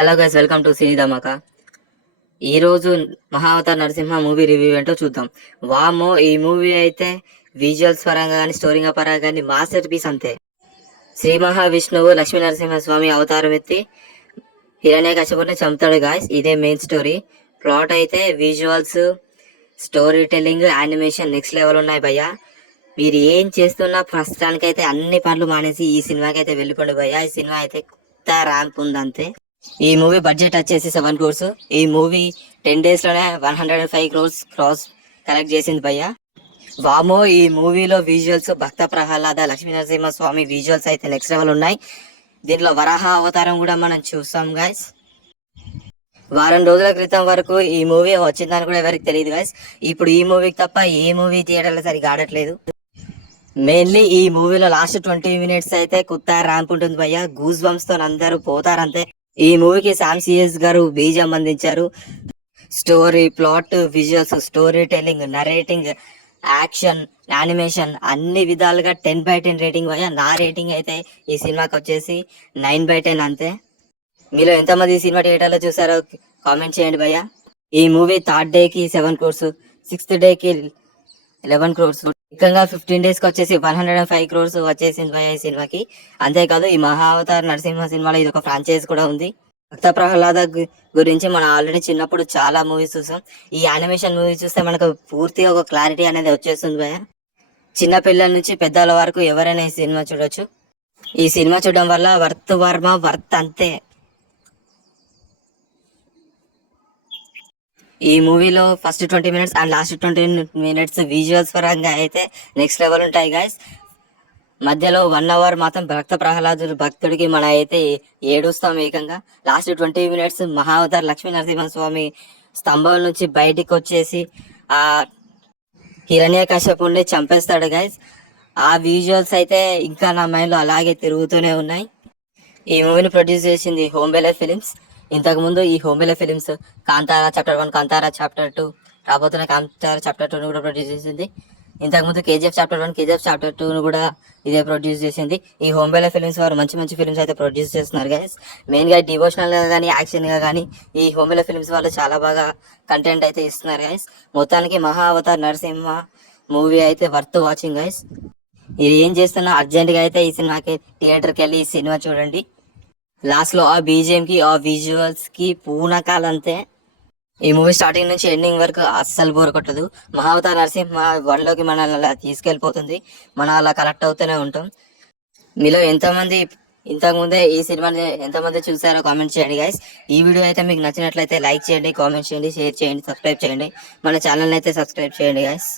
Hello guys, welcome to Cine Dhamaka. ఈరోజు Mahavatar Narasimha movie review ఏంటో చూద్దాం. వామో, ఈ మూవీ అయితే విజువల్స్ పరంగా కానీ స్టోరీ పరంగా కానీ మాస్టర్ పీస్ అంతే. శ్రీ మహావిష్ణువు లక్ష్మీ నరసింహ స్వామి అవతారం ఎత్తి హిరణ్యకశిపుని చంపుతాడు గాయస్. ఇదే మెయిన్ స్టోరీ. ప్లాట్ అయితే visuals, story telling, animation next level ఉన్నాయి భయ్య. మీరు ఏం చేస్తున్నా ప్రస్తుతానికైతే అన్ని పనులు మానేసి ఈ సినిమాకి అయితే వెళ్ళిపోండి భయ్య. ఈ సినిమా అయితే కొత్త ర్యాంప్ ఉంది అంతే. ఈ మూవీ బడ్జెట్ వచ్చేసి 7 crores. ఈ మూవీ 10 days లోనే 105 crores క్రాస్ కలెక్ట్ చేసింది భయ్య. వామో, ఈ మూవీలో విజువల్స్, భక్త ప్రహ్లాద లక్ష్మీ నరసింహ స్వామి విజువల్స్ అయితే నెక్స్ట్ లెవెల్ ఉన్నాయి. దీంట్లో వరాహ అవతారం కూడా మనం చూస్తాం గాయస్. వారం రోజుల క్రితం వరకు ఈ మూవీ వచ్చిందని కూడా ఎవరికి తెలియదు గాయస్. ఇప్పుడు ఈ మూవీకి తప్ప ఏ మూవీ థియేటర్లో సరిగా ఆడట్లేదు. మెయిన్లీ ఈ మూవీలో లాస్ట్ 20 minutes అయితే కొత్త ర్యాంప్ ఉంటుంది భయ్య. గూస్ బంప్స్ తో అందరూ పోతారంతే. ఈ మూవీకి శామ్ సిఎస్ గారు బీజం అందించారు. Story, plot, visuals, story telling, narrating, action, animation అన్ని విధాలుగా 10/10 రేటింగ్ భయ్య. నా రేటింగ్ అయితే ఈ సినిమాకి వచ్చేసి 9/10 అంతే. మీలో ఎంతమంది ఈ సినిమా థియేటర్లో చూసారో కామెంట్ చేయండి భయ్య. ఈ మూవీ 3rd డేకి 7 crores, 6th డేకి 11 crores, ఏకంగా 15 days కి వచ్చేసి 105 crores వచ్చేసింది భయ్య ఈ సినిమాకి. అంతేకాదు, ఈ మహావతార్ నరసింహ సినిమాలో ఇది ఒక ఫ్రాంచైజ్ కూడా ఉంది. భక్త ప్రహ్లాద గురించి మనం ఆల్రెడీ చిన్నప్పుడు చాలా మూవీస్ చూసాం. ఈ యానిమేషన్ మూవీ చూస్తే మనకు పూర్తిగా ఒక క్లారిటీ అనేది వచ్చేస్తుంది భయ్య. చిన్న పిల్లల నుంచి పెద్దల వరకు ఎవరైనా ఈ సినిమా చూడొచ్చు. ఈ సినిమా చూడడం వల్ల వర్త్ వర్మ వర్త్ అంతే. ఈ మూవీలో first 20 minutes and last 20 minutes visuals పరంగా అయితే నెక్స్ట్ లెవెల్ ఉంటాయి గాయస్. మధ్యలో 1 hour మాత్రం భక్త ప్రహ్లాదుడు భక్తుడికి మన అయితే ఏడుస్తాం ఏకంగా. లాస్ట్ 20 minutes మహావతార్ లక్ష్మీ నరసింహ స్వామి స్తంభం నుంచి బయటికి వచ్చేసి ఆ హిరణ్యకశిపుణ్ణి చంపేస్తాడు గాయస్. ఆ విజువల్స్ అయితే ఇంకా నా మైండ్లో అలాగే తిరుగుతూనే ఉన్నాయి. ఈ మూవీని ప్రొడ్యూస్ చేసింది హోంబెలే ఫిలిమ్స్. ఇంతకు ముందు ఈ Hombale films Kantara chapter 1, Kantara chapter 2, రాబోతున్న కాంతారా చాప్టర్ 2 కూడా ప్రొడ్యూస్ చేసింది. ఇంతకుముందు కేజీఎఫ్ చాప్టర్ 1, కేజీఎఫ్ చాప్టర్ 2 కూడా ఇదే ప్రొడ్యూస్ చేసింది. ఈ హోంబెలే ఫిలిమ్స్ వారు మంచి మంచి ఫిలిమ్స్ అయితే ప్రొడ్యూస్ చేస్తున్నారు గైస్. మెయిన్గా డివోషనల్ గా కానీ యాక్షన్ గా కానీ ఈ హోంబెలే ఫిలిమ్స్ వాళ్ళు చాలా బాగా కంటెంట్ అయితే ఇస్తున్నారు గైస్. మొత్తానికి మహావతార్ నరసింహ మూవీ అయితే వర్త్ వాచింగ్ గైస్. ఇది ఏం చేస్తున్నా అర్జెంట్ గా అయితే ఈ సినిమాకి థియేటర్కి వెళ్ళి ఈ సినిమా చూడండి. లాస్ట్ లో ఆ బీజిఎం కి, ఆ విజువల్స్ కి పూనకాలంతే. ఈ మూవీ స్టార్టింగ్ నుంచి ఎండింగ్ వరకు అస్సలు బోర్ కొట్టదు. మహావతార్ నరసింహ వరల్డ్లోకి మనల్ని అలా తీసుకెళ్లిపోతుంది. మనం అలా కనెక్ట్ అవుతూనే ఉంటాం. మీలో ఎంతమంది ఇంతకుముందే ఈ సినిమాని ఎంతమంది చూసారో కామెంట్ చేయండి గైస్. ఈ వీడియో అయితే మీకు నచ్చినట్లయితే లైక్ చేయండి, కామెంట్ చేయండి, షేర్ చేయండి, సబ్స్క్రైబ్ చేయండి. మన ఛానల్ అయితే సబ్స్క్రైబ్ చేయండి గైస్.